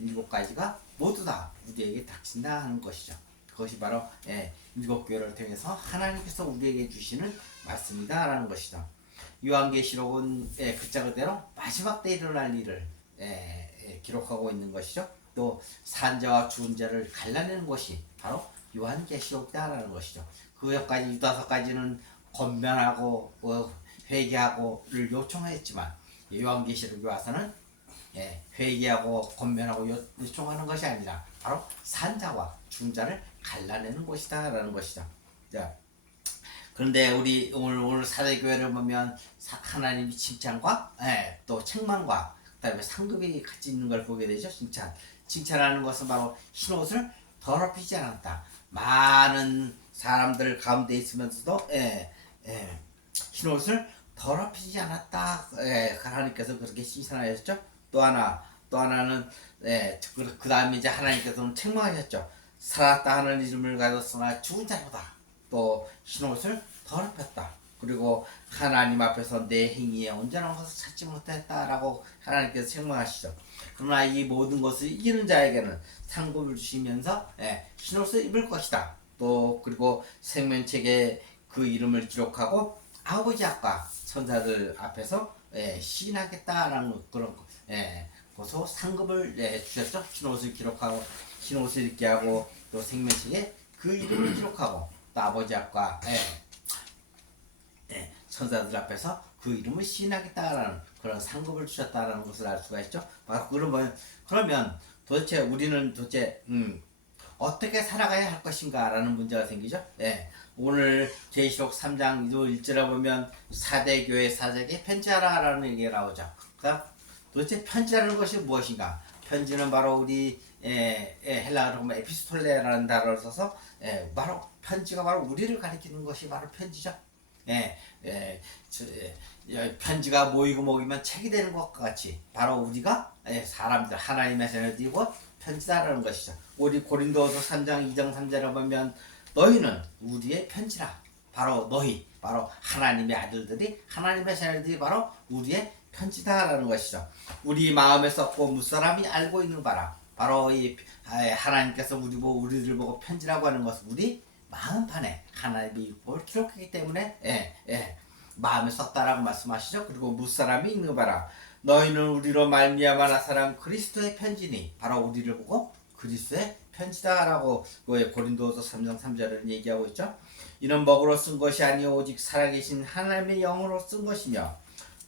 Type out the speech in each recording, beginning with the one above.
7가지가 모두 다 우리에게 닥친다 하는 것이죠. 그것이 바로 7교회를 통해서 하나님께서 우리에게 주시는 말씀이다라는 것이죠. 요한계시록은 글자 그대로 마지막 때 일어날 일을 기록하고 있는 것이죠. 또 산자와 죽은 자를 갈라내는 것이 바로 요한계시록이다라는 것이죠. 그 여기까지 유다서까지는 권면하고 회개하고를 요청했지만 요한계시록에 와서는 회개하고 권면하고 요청하는 것이 아니라 바로 산자와 죽은 자를 갈라내는 것이다라는 것이죠. 자, 그런데 우리 오늘 사대교회를 보면 하나님이 칭찬과 또 책망과 그다음에 상급이 같이 있는 걸 보게 되죠. 칭찬하는 것은 바로 흰옷을 더럽히지 않았다. 많은 사람들 가운데 있으면서도 흰옷을 더럽히지 않았다. 하나님께서 그렇게 칭찬하셨죠. 또 하나는 그 다음에 이제 하나님께서는 책망하셨죠. 살았다 하는 이름을 가졌으나 죽은 자보다 또 흰옷을 더럽혔다. 그리고 하나님 앞에서 내 행위에 온전한 것을 찾지 못했다라고 하나님께서 책망하시죠. 그러나 이 모든 것을 이기는 자에게는 상급을 주시면서 흰옷을 입을 것이다. 또 그리고 생명책에 그 이름을 기록하고 아버지 앞과 천사들 앞에서 시인하겠다라는 그런 고소 상급을 주셨죠. 흰옷을 기록하고 흰옷을 입게 하고 또 생명책에 그 이름을 기록하고 또 아버지 앞과 천사들 앞에서 그 이름을 시인하겠다라는 그런 상급을 주셨다라는 것을 알 수가 있죠. 바로 그러면 도대체 우리는 어떻게 살아가야 할 것인가라는 문제가 생기죠. 오늘 계시록 3장 1절에 보면 사대교회 사제에게 편지하라라는 얘기가 나오죠. 그다음 도대체 편지라는 것이 무엇인가? 편지는 바로 우리 헬라어로 보면 에피스톨레라는 단어를 써서 바로 편지가 바로 우리를 가리키는 것이 바로 편지죠. 편지가 모이고 모이면 책이 되는 것과 같이 바로 우리가 사람들 하나님의 자녀들이고 편지다라는 것이죠. 우리 고린도서 3장 2장 3절에 보면 너희는 우리의 편지라. 바로 너희 바로 하나님의 아들들이 하나님의 자녀들이 바로 우리의 편지다라는 것이죠. 우리 마음에 썼고 무사람이 알고 있는 바라. 바로 이 하나님께서 우리를 보고 편지라고 하는 것은 우리 마음판에 하나님이 뭘 기록하기 때문에 마음에 썼다라고 말씀하시죠. 그리고 무사람이 읽는 바라. 너희는 우리로 말미암아 나사람 그리스도의 편지니 바로 우리를 보고 그리스도의 편지다라고 고린도서 3장 3절을 얘기하고 있죠. 이는 먹으로 쓴 것이 아니오 오직 살아계신 하나님의 영으로 쓴 것이며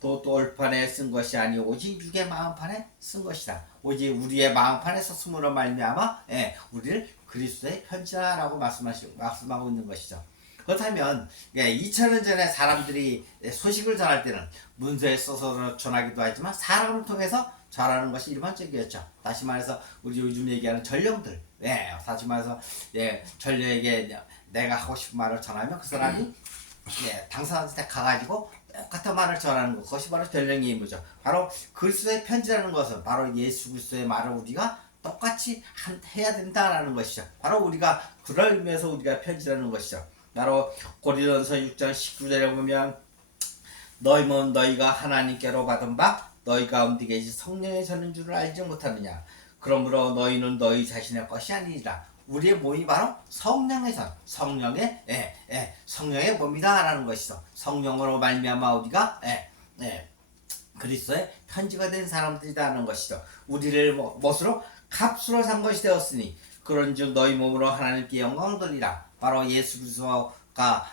또 돌판에 쓴 것이 아니오 오직 육의 마음판에 쓴 것이다. 오직 우리의 마음판에 썼음으로 말미암아 우리를 그리스도의 편지다라고 말씀하고 있는 것이죠. 그렇다면 2000년 전에 사람들이 소식을 전할 때는 문서에 써서 전하기도 하지만 사람을 통해서 전하는 것이 일반적이었죠. 다시 말해서 우리 요즘 얘기하는 전령들, 다시 말해서 전령에게 내가 하고 싶은 말을 전하면 그 사람이 당사자한테 가가지고 똑같은 말을 전하는 것, 그것이 바로 전령의 임무죠. 바로 그리스도의 편지라는 것은 바로 예수 그리스도의 말을 우리가 똑같이 해야 된다라는 것이죠. 바로 우리가 그럴 의미에서 우리가 편지라는 것이죠. 바로 고린도서 6장 19절에 보면 너희는 너희가 하나님께로 받은 바 너희 가운데 계신 성령의 전인 줄을 알지 못하느냐. 그러므로 너희는 너희 자신의 것이 아니라 우리의 몸이 바로 성령의 전, 성령의 몸이다라는 것이죠. 성령으로 말미암아 우리가 그리스도의 편지가 된 사람들이다라는 것이죠. 우리를 무엇으로 값으로 산 것이 되었으니 그런즉 너희 몸으로 하나님께 영광을 돌리라. 바로 예수 그리스도가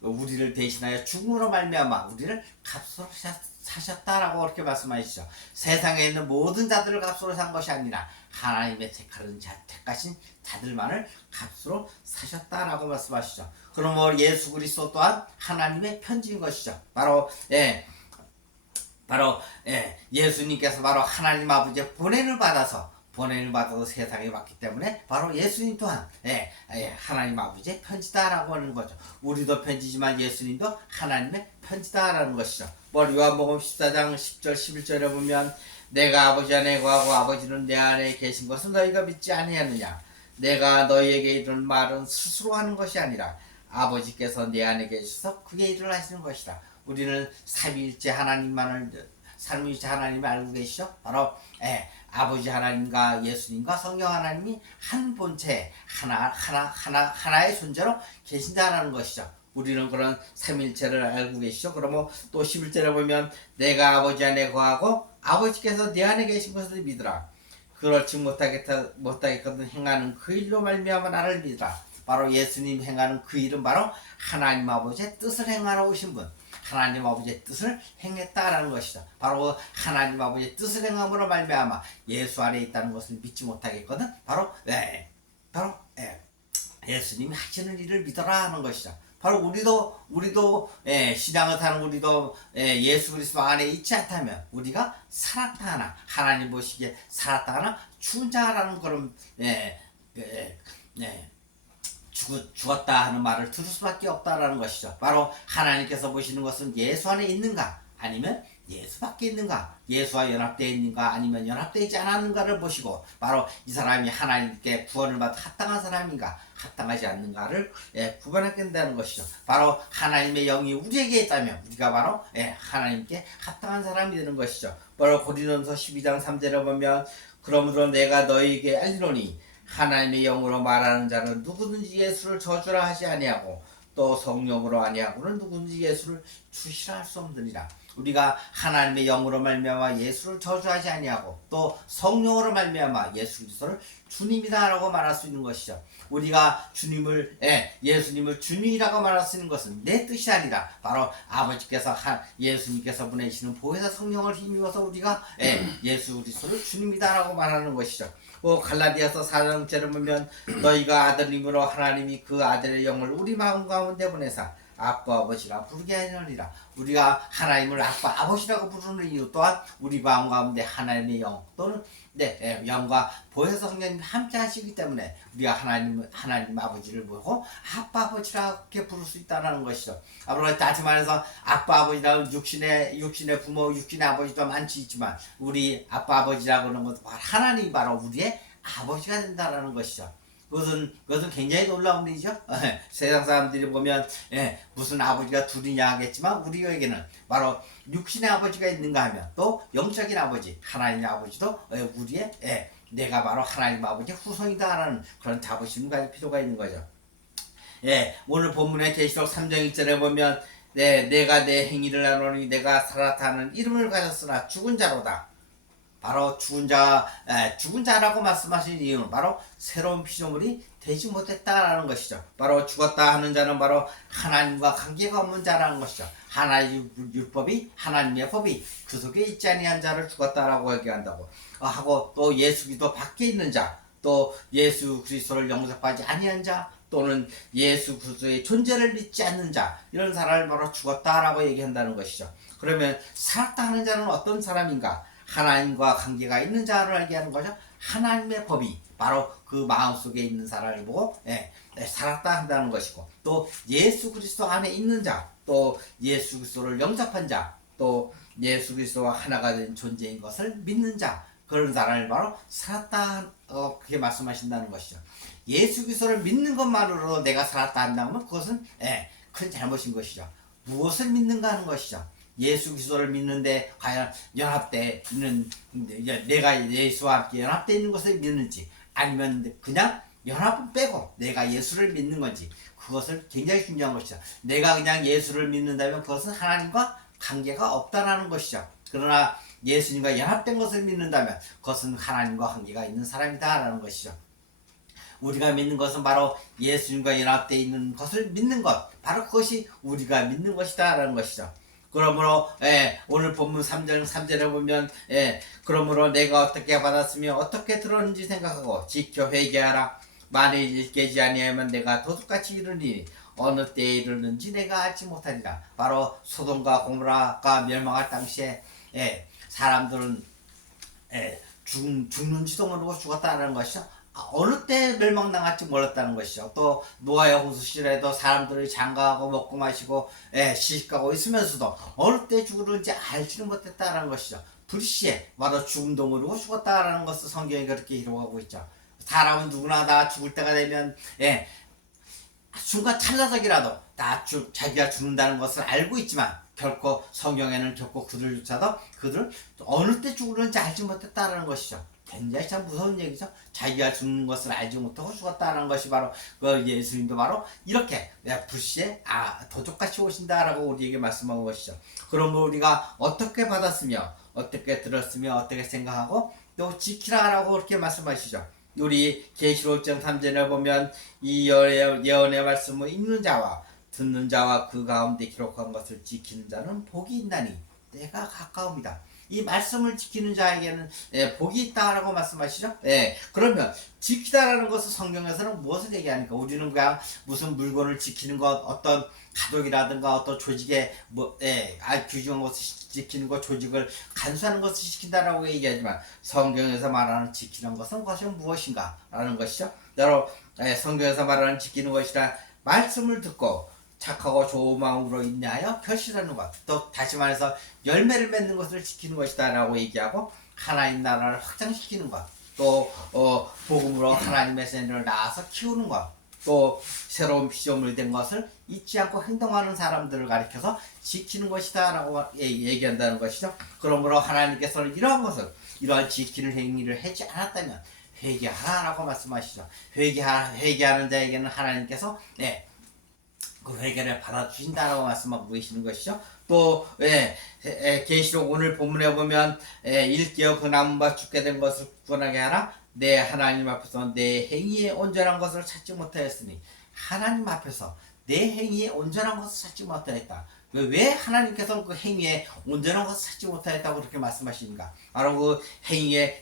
우리를 대신하여 죽음으로 말미암아 우리를 값으로 사셨다라고 그렇게 말씀하시죠. 세상에 있는 모든 자들을 값으로 산 것이 아니라 하나님의 택하신 자들만을 값으로 사셨다라고 말씀하시죠. 그러므로 예수 그리스도 또한 하나님의 편지인 것이죠. 바로 예수님께서 바로 하나님 아버지의 보냄을 받아서 세상에 왔기 때문에 바로 예수님 또한 하나님 아버지의 편지다라고 하는 거죠. 우리도 편지지만 예수님도 하나님의 편지다라는 것이죠. 요한복음 14장 10절 11절에 보면 내가 아버지 안에 거하고 아버지는 내 안에 계신 것은 너희가 믿지 아니하느냐. 내가 너희에게 이르는 말은 스스로 하는 것이 아니라 아버지께서 내 안에 계셔서 그의 일을 하시는 것이다. 우리는 삼위일체 하나님을 알고 계시죠. 바로 아버지 하나님과 예수님과 성령 하나님이 한 본체 하나의 존재로 계신다라는 것이죠. 우리는 그런 삼일체를 알고 계시죠. 그러면 또 11절에 보면 내가 아버지 안에 거하고 아버지께서 내 안에 계신 것을 믿으라. 그렇지 못하겠거든 행하는 그 일로 말미암아 나를 믿으라. 바로 예수님 행하는 그 일은 바로 하나님 아버지의 뜻을 행하러 오신 분, 하나님 아버지의 뜻을 행했다라는 것이죠. 바로 하나님 아버지의 뜻을 행함으로 말미암아 예수 안에 있다는 것을 믿지 못하겠거든. 바로 예수님이 하시는 일을 믿어라 하는 것이죠. 바로 우리도 신앙을 사는 우리도 예수 그리스도 안에 있지 않다면 우리가 살았다 하나, 하나님 보시기에 살았다 하나 죽은 자라는 그런 죽었다 하는 말을 들을 수밖에 없다라는 것이죠. 바로 하나님께서 보시는 것은 예수 안에 있는가 아니면 예수 밖에 있는가, 예수와 연합되어 있는가 아니면 연합되어 있지 않았는가를 보시고 바로 이 사람이 하나님께 구원을 받아 합당한 사람인가 합당하지 않는가를 구분하게 된다는 것이죠. 바로 하나님의 영이 우리에게 있다면 우리가 바로 하나님께 합당한 사람이 되는 것이죠. 바로 고린도서 12장 3절에 보면 그러므로 내가 너희에게 알리노니 하나님의 영으로 말하는 자는 누구든지 예수를 저주라 하지 아니하고 또 성령으로 아니하고는 누구든지 예수를 주시라 할 수 없느니라. 우리가 하나님의 영으로 말미암아 예수를 저주하지 아니하고 또 성령으로 말미암아 예수 그리스도를 주님이다라고 말할 수 있는 것이죠. 우리가 예수님을 주님이라고 말할 수 있는 것은 내 뜻이 아니라 바로 아버지께서 예수님께서 보내시는 보혜사 성령을 힘입어서 우리가 예수 그리스도를 주님이다라고 말하는 것이죠. 갈라디아서 4장째를 보면 너희가 아들님으로 하나님이 그 아들의 영을 우리 마음 가운데 보내사 아빠 아버지라 부르게 하느니라. 우리가 하나님을 아빠 아버지라고 부르는 이유 또한 우리 마음 가운데 하나님의 영 또는 영과 보혜사 성령님이 함께 하시기 때문에 우리가 하나님 아버지를 보고 아빠 아버지라고 부를 수 있다는 것이죠. 앞으로 다시 말해서 아빠 아버지라는 육신의 부모 육신의 아버지도 많지 있지만 우리 아빠 아버지라고 하는 것도 하나님이 바로 우리의 아버지가 된다는 것이죠. 그것은 굉장히 놀라운 일이죠. 세상 사람들이 보면 무슨 아버지가 둘이냐 하겠지만 우리에게는 바로 육신의 아버지가 있는가 하면 또 영적인 아버지 하나님의 아버지도 우리의 내가 바로 하나님 아버지의 후손이다라는 그런 자부심을 가질 필요가 있는 거죠. 오늘 본문의 계시록 3장 1절에 보면 내가 내 행위를 하노니 내가 살았다는 이름을 가졌으나 죽은 자로다. 바로 죽은 자라고 말씀하신 이유는 바로 새로운 피조물이 되지 못했다라는 것이죠. 바로 죽었다 하는 자는 바로 하나님과 관계가 없는 자라는 것이죠. 하나님의 율법이 하나님의 법이 그 속에 있지 아니한 자를 죽었다라고 얘기한다고 하고 또 예수 그리스도 밖에 있는 자, 또 예수 그리스도를 영접하지 아니한 자, 또는 예수 그리스도의 존재를 믿지 않는 자, 이런 사람을 바로 죽었다라고 얘기한다는 것이죠. 그러면 살았다 하는 자는 어떤 사람인가? 하나님과 관계가 있는 자를 알게 하는 거죠. 하나님의 법이 바로 그 마음속에 있는 사람을 보고 살았다 한다는 것이고 또 예수 그리스도 안에 있는 자, 또 예수 그리스도를 영접한 자, 또 예수 그리스도와 하나가 된 존재인 것을 믿는 자, 그런 사람을 바로 살았다 그렇게 말씀하신다는 것이죠. 예수 그리스도를 믿는 것만으로 내가 살았다 한다면 그것은 큰 잘못인 것이죠. 무엇을 믿는가 하는 것이죠. 예수 그리스도를 믿는데 과연 연합되어 있는 내가 예수와 함께 연합되어 있는 것을 믿는지 아니면 그냥 연합은 빼고 내가 예수를 믿는 건지 그것을 굉장히 중요한 것이죠. 내가 그냥 예수를 믿는다면 그것은 하나님과 관계가 없다라는 것이죠. 그러나 예수님과 연합된 것을 믿는다면 그것은 하나님과 관계가 있는 사람이다라는 것이죠. 우리가 믿는 것은 바로 예수님과 연합되어 있는 것을 믿는 것, 바로 그것이 우리가 믿는 것이다라는 것이죠. 그러므로 오늘 본문 3절에 보면 그러므로 내가 어떻게 받았으며 어떻게 들었는지 생각하고 지켜 회개하라. 만일 깨지 아니하면 내가 도둑같이 이르니 어느 때에 이르는지 내가 알지 못하리라. 바로 소돔과 고모라가 멸망할 당시에 사람들은 죽는지도 모르고 죽었다는 것이죠. 어느 때 멸망당할지 몰랐다는 것이죠. 또 노아의 홍수 시절에도 사람들이 장가하고 먹고 마시고 시집가고 있으면서도 어느 때 죽을지 알지는 못했다는 것이죠. 불시에 바로 죽음도 모르고 죽었다라는 것을 성경이 그렇게 기록하고 있죠. 사람은 누구나 다 죽을 때가 되면 순간 찰나적이라도 다 자기가 죽는다는 것을 알고 있지만 결코 성경에는 그들을 어느 때 죽을지 알지 못했다라는 것이죠. 굉장히 참 무서운 얘기죠. 자기가 죽는 것을 알지 못하고 죽었다는 것이 바로 그 예수님도 바로 이렇게 불시에 도적같이 오신다라고 우리에게 말씀한 것이죠. 그러므로 우리가 어떻게 받았으며 어떻게 들었으며 어떻게 생각하고 또 지키라라고 그렇게 말씀하시죠. 우리 계시록 1장 3절에 보면 이 예언의 말씀을 읽는 자와 듣는 자와 그 가운데 기록한 것을 지키는 자는 복이 있나니 때가 가까웁니다. 이 말씀을 지키는 자에게는 복이 있다라고 말씀하시죠. 그러면 지키다라는 것은 성경에서는 무엇을 얘기하니까 우리는 그냥 무슨 물건을 지키는 것, 어떤 가족이라든가 어떤 조직의 규정한 것을 지키는 것, 조직을 간수하는 것을 지킨다라고 얘기하지만 성경에서 말하는 지키는 것은 무엇인가 라는 것이죠. 바로 성경에서 말하는 지키는 것이라 말씀을 듣고 착하고 좋은 마음으로 인내하여 결실하는 것, 또 다시 말해서 열매를 맺는 것을 지키는 것이다 라고 얘기하고 하나님 나라를 확장시키는 것, 또 복음으로 하나님의 세를 낳아서 키우는 것, 또 새로운 피조물 된 것을 잊지 않고 행동하는 사람들을 가리켜서 지키는 것이다 라고 얘기한다는 것이죠. 그러므로 하나님께서는 이러한 지키는 행위를 하지 않았다면 회개하라고 말씀하시죠. 회개하는 자에게는 하나님께서 그 회개를 받아주신다라고 말씀하고 계시는 것이죠. 또 계시록 오늘 본문에 보면 일깨어 그 나무밭 죽게 된 것을 굳건하게 하라. 내 하나님 앞에서 내 행위에 온전한 것을 찾지 못하였으니 하나님 앞에서 내 행위에 온전한 것을 찾지 못하였다. 왜 하나님께서는 그 행위에 온전한 것을 찾지 못하였다고 그렇게 말씀하십니까? 바로 그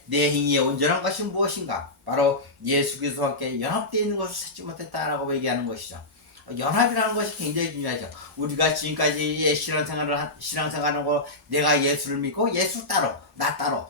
내 행위에 온전한 것이 무엇인가? 바로 예수 그리스도와 함께 연합되어 있는 것을 찾지 못했다라고 얘기하는 것이죠. 연합이라는 것이 굉장히 중요하죠. 우리가 지금까지 신앙생활하고 내가 예수를 믿고 예수 따로 나 따로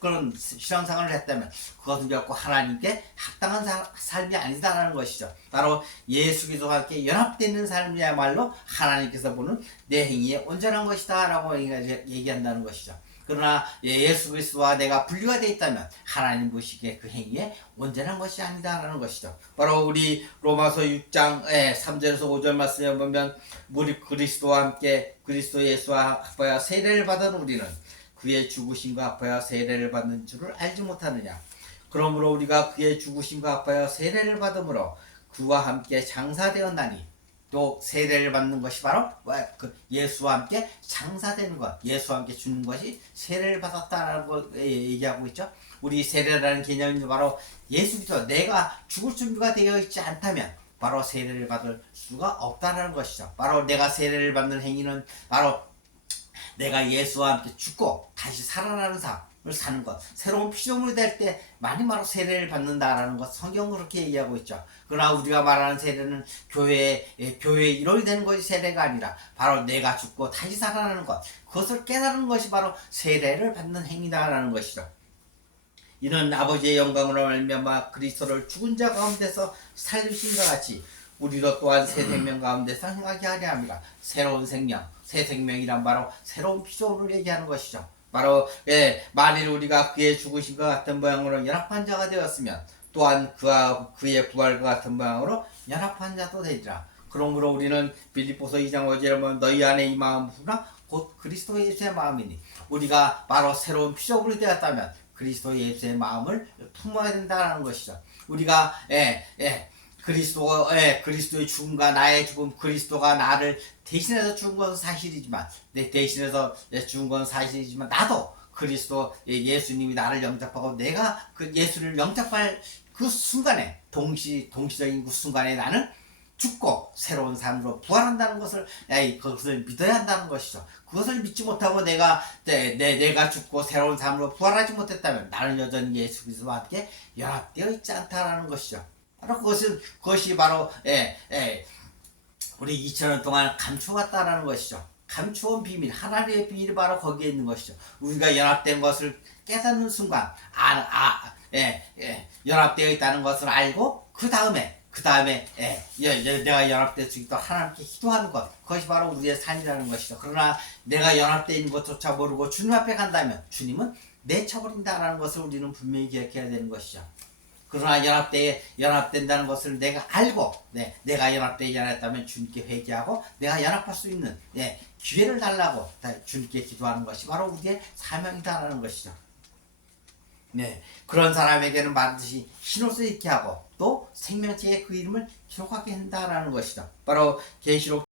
그런 신앙생활을 했다면 그것은 결코 하나님께 합당한 삶이 아니다라는 것이죠. 바로 예수 그리스도와 함께 연합되는 삶이야말로 하나님께서 보는 내 행위에 온전한 것이다 라고 얘기한다는 것이죠. 그러나 예수 그리스도와 내가 분리가 되어 있다면 하나님 보시기에 그 행위에 온전한 것이 아니다라는 것이죠. 바로 우리 로마서 6장 3절에서 5절 말씀에 보면 우리 그리스도와 함께 그리스도 예수와 합하여 세례를 받은 우리는 그의 죽으심과 합하여 세례를 받는 줄을 알지 못하느냐. 그러므로 우리가 그의 죽으심과 합하여 세례를 받음으로 그와 함께 장사되었나니, 또 세례를 받는 것이 바로 예수와 함께 장사되는 것, 예수와 함께 죽는 것이 세례를 받았다라는 걸 얘기하고 있죠. 우리 세례라는 개념이 바로 예수 그리스도, 내가 죽을 준비가 되어 있지 않다면 바로 세례를 받을 수가 없다라는 것이죠. 바로 내가 세례를 받는 행위는 바로 내가 예수와 함께 죽고 다시 살아나는 삶을 사는 것, 새로운 피조물이 될 때 많이 바로 세례를 받는다라는 것, 성경은 그렇게 얘기하고 있죠. 그러나 우리가 말하는 세례는 교회의 이론이 되는 것이 세례가 아니라 바로 내가 죽고 다시 살아나는 것, 그것을 깨달은 것이 바로 세례를 받는 행위다라는 것이죠. 이는 아버지의 영광으로 말미암아 그리스도를 죽은 자 가운데서 살리신 것 같이 우리도 또한 새 생명 가운데서 행하게 하려 합니다. 새로운 생명, 새 생명이란 바로 새로운 피조물을 얘기하는 것이죠. 바로 만일 우리가 그의 죽으신 것 같은 모양으로 연합한 자가 되었으면 또한 그의 부활과 같은 모양으로 연합한 자도 되리라. 그러므로 우리는 빌립보서 2장 5절에 보면 너희 안에 이 마음이나 곧 그리스도 예수의 마음이니, 우리가 바로 새로운 피조물이 되었다면 그리스도 예수의 마음을 품어야 된다는 것이죠. 우리가 그리스도의 죽음과 나의 죽음, 그리스도가 나를 대신해서 죽은 것은 사실이지만, 대신해서 죽은 것은 사실이지만, 나도 그리스도 예수님이 나를 영접하고 내가 그 예수를 영접할 그 순간에, 동시적인 그 순간에 나는 죽고 새로운 삶으로 부활한다는 것을 그것을 믿어야 한다는 것이죠. 그것을 믿지 못하고 내가 죽고 새로운 삶으로 부활하지 못했다면 나는 여전히 예수 그리스도와 함께 연합되어 있지 않다라는 것이죠. 바로 그것이 바로 우리 2000년 동안 감추었다라는 것이죠. 감추온 비밀, 하나님의 비밀이 바로 거기에 있는 것이죠. 우리가 연합된 것을 깨닫는 순간 연합되어 있다는 것을 알고 그 다음에 내가 연합되어 하나님께 기도하는 것, 그것이 바로 우리의 삶이라는 것이죠. 그러나 내가 연합되어 있는 것조차 모르고 주님 앞에 간다면 주님은 내쳐버린다라는 것을 우리는 분명히 기억해야 되는 것이죠. 그러나 연합된다는 것을 내가 알고 내가 연합되지 않았다면 주님께 회개하고 내가 연합할 수 있는 기회를 달라고 주님께 기도하는 것이 바로 우리의 사명이다라는 것이죠. 네, 그런 사람에게는 반드시 신호 쓰이게 하고 또 생명책에 그 이름을 기록하게 한다라는 것이다. 바로 계시록